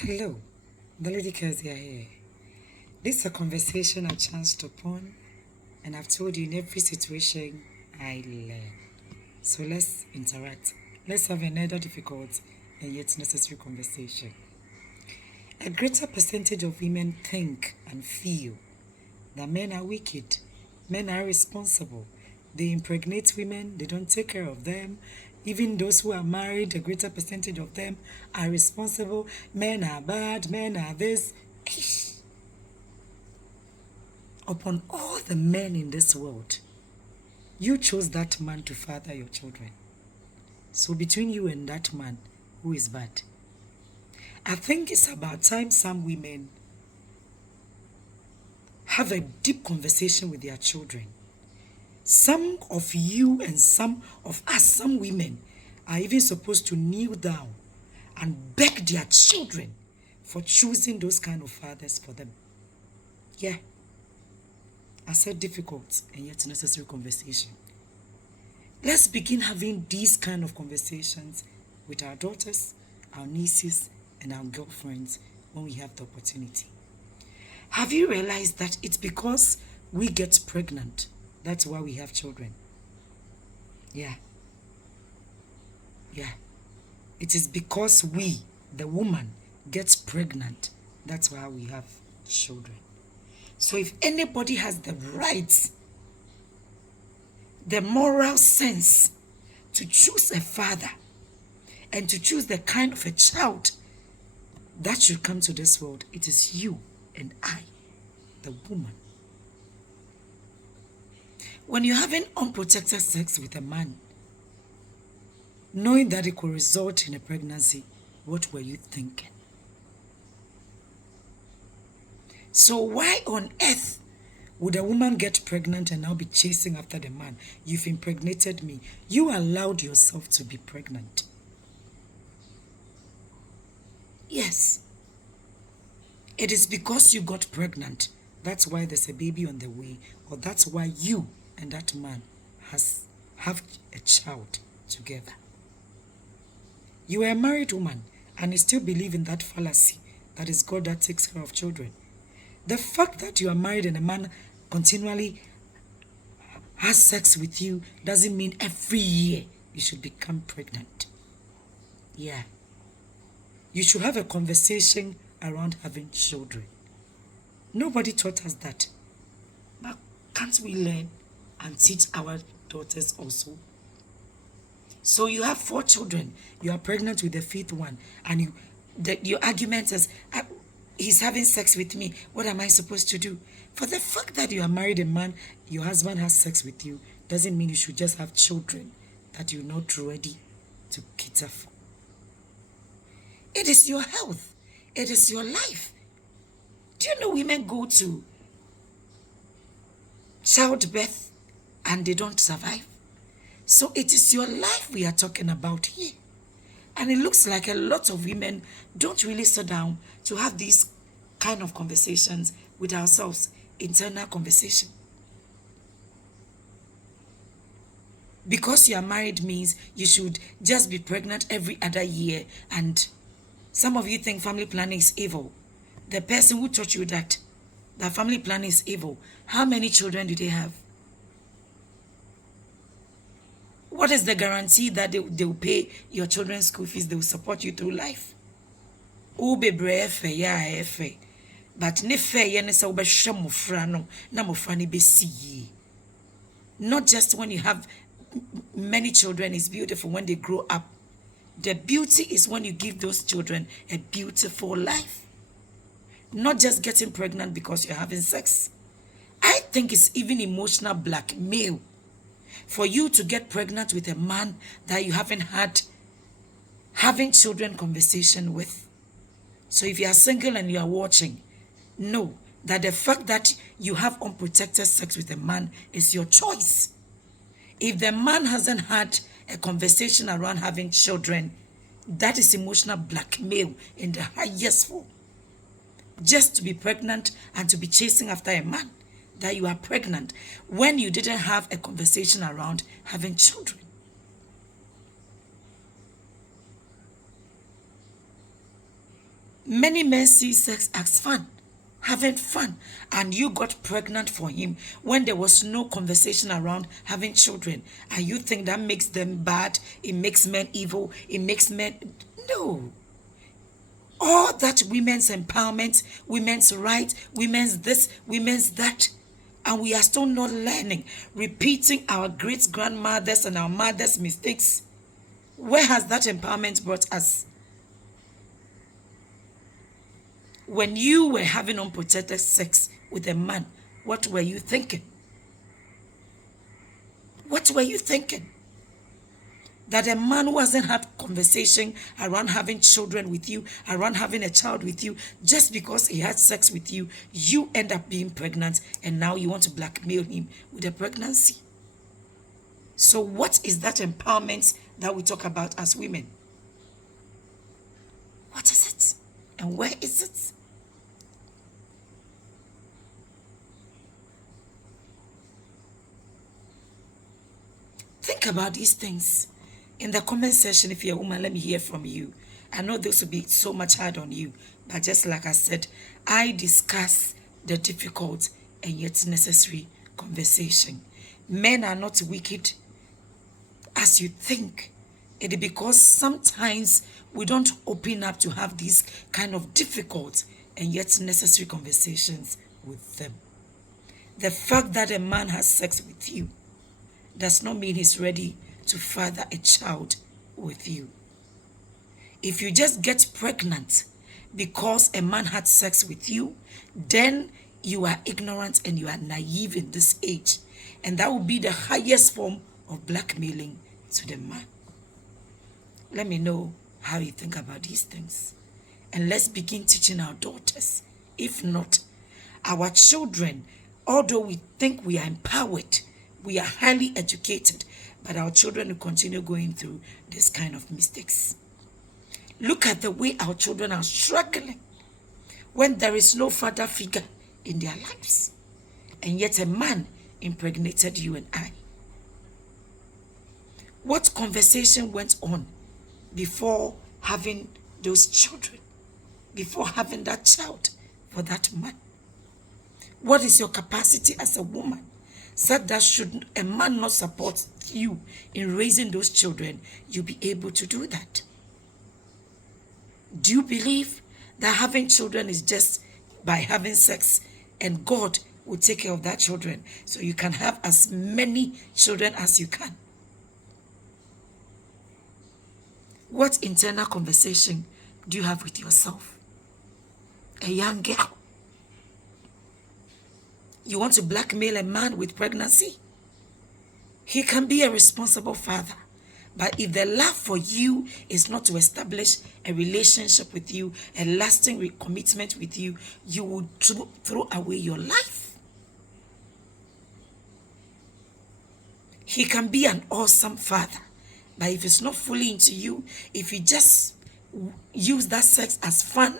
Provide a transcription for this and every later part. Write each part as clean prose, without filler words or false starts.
Hello, TheLadyKeziah here. This is a conversation I chanced upon, and I've told you in every situation I learn. So let's interact. Let's have another difficult and yet necessary conversation. A greater percentage of women think and feel that men are wicked, men are irresponsible. They impregnate women, they don't take care of them. Even those who are married, a greater percentage of them are responsible. Men are bad, men are this. Upon all the men in this world, you chose that man to father your children. So between you and that man, who is bad? I think it's about time some women have a deep conversation with their children. Some of you and some of us, some women, are even supposed to kneel down and beg their children for choosing those kind of fathers for them. Yeah. I said difficult and yet necessary conversation. Let's begin having these kind of conversations with our daughters, our nieces, and our girlfriends when we have the opportunity. Have you realized that it's because we get pregnant, that's why we have children? Yeah. It is because we, the woman, gets pregnant, that's why we have children. So if anybody has the right, the moral sense to choose a father and to choose the kind of a child that should come to this world, it is you and I, the woman. When you're having unprotected sex with a man, knowing that it could result in a pregnancy, what were you thinking? So why on earth would a woman get pregnant and now be chasing after the man? You've impregnated me. You allowed yourself to be pregnant. Yes. It is because you got pregnant. That's why there's a baby on the way. Or that's why you and that man have a child together. You are a married woman and you still believe in that fallacy that it's God that takes care of children. The fact that you are married and a man continually has sex with you doesn't mean every year you should become pregnant. Yeah. You should have a conversation around having children. Nobody taught us that. But can't we learn and teach our daughters also? So you have 4 children. You are pregnant with the 5th one. And your argument is, he's having sex with me. What am I supposed to do? For the fact that you are married a man, your husband has sex with you, doesn't mean you should just have children that you're not ready to cater for. It is your health. It is your life. Do you know women go to childbirth and they don't survive? So it is your life we are talking about here. And it looks like a lot of women don't really sit down to have these kind of conversations with ourselves, internal conversation. Because you are married means you should just be pregnant every other year. And some of you think family planning is evil. The person who taught you that family planning is evil, how many children do they have? What is the guarantee that they will pay your children's school fees? They will support you through life. But not just when you have many children is beautiful when they grow up. The beauty is when you give those children a beautiful life. Not just getting pregnant because you're having sex. I think it's even emotional blackmail for you to get pregnant with a man that you haven't had having children conversation with. So if you are single and you are watching, know that the fact that you have unprotected sex with a man is your choice. If the man hasn't had a conversation around having children, that is emotional blackmail in the highest form. Just to be pregnant and to be chasing after a man that you are pregnant when you didn't have a conversation around having children. Many men see sex as fun, having fun, and you got pregnant for him when there was no conversation around having children, and you think that makes them bad, it makes men evil, it makes men... No. All that women's empowerment, women's right, women's this, women's that, and we are still not learning, repeating our great-grandmothers and our mothers' mistakes. Where has that empowerment brought us? When you were having unprotected sex with a man, what were you thinking? What were you thinking? That a man who hasn't had conversation around having children with you, around having a child with you, just because he had sex with you, you end up being pregnant, and now you want to blackmail him with a pregnancy. So what is that empowerment that we talk about as women? What is it? And where is it? Think about these things. In the comment section, if you're a woman, let me hear from you. I know this will be so much hard on you, but just like I said, I discuss the difficult and yet necessary conversation. Men are not wicked as you think. It is because sometimes we don't open up to have these kind of difficult and yet necessary conversations with them. The fact that a man has sex with you does not mean he's ready to father a child with you. If you just get pregnant because a man had sex with you, then you are ignorant and you are naive in this age. And that will be the highest form of blackmailing to the man. Let me know how you think about these things. And let's begin teaching our daughters. If not, our children, although we think we are empowered, we are highly educated, but our children will continue going through this kind of mistakes. Look at the way our children are struggling when there is no father figure in their lives. And yet a man impregnated you and I. What conversation went on before having those children? Before having that child for that man? What is your capacity as a woman? Said that should a man not support you in raising those children, you'll be able to do that. Do you believe that having children is just by having sex and God will take care of that children so you can have as many children as you can? What internal conversation do you have with yourself? A young girl. You want to blackmail a man with pregnancy? He can be a responsible father. But if the love for you is not to establish a relationship with you, a lasting commitment with you, you will throw away your life. He can be an awesome father. But if it's not fully into you, if you just use that sex as fun,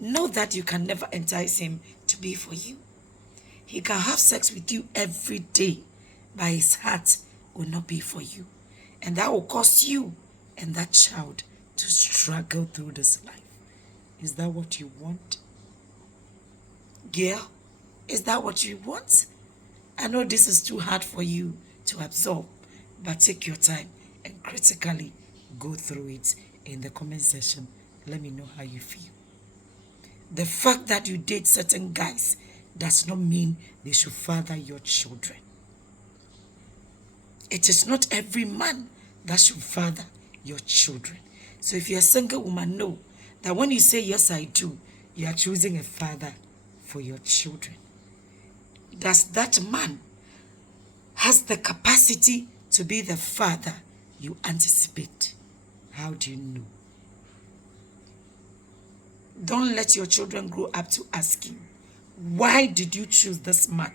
know that you can never entice him to be for you. He can have sex with you every day, but his heart will not be for you. And that will cause you and that child to struggle through this life. Is that what you want? Girl, is that what you want? I know this is too hard for you to absorb, but take your time and critically go through it in the comment section. Let me know how you feel. The fact that you date certain guys does not mean they should father your children. It is not every man that should father your children. So if you're a single woman, know that when you say, yes, I do, you are choosing a father for your children. Does that man has the capacity to be the father you anticipate? How do you know? Don't let your children grow up to ask you, why did you choose this man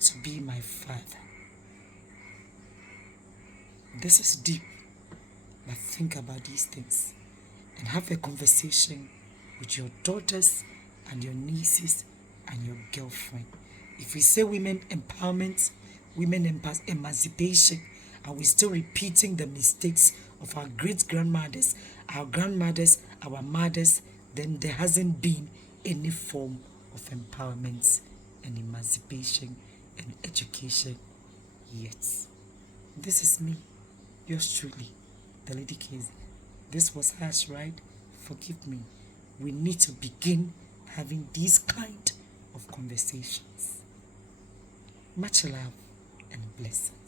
to be my father? This is deep, but think about these things and have a conversation with your daughters and your nieces and your girlfriend. If we say women empowerment, women emancipation, and we're still repeating the mistakes of our great-grandmothers, our grandmothers, our mothers, then there hasn't been any form of empowerment and emancipation and education yet. This is me, yours truly, the Lady Keziah. This was harsh, right? Forgive me. We need to begin having these kind of conversations. Much love and blessings.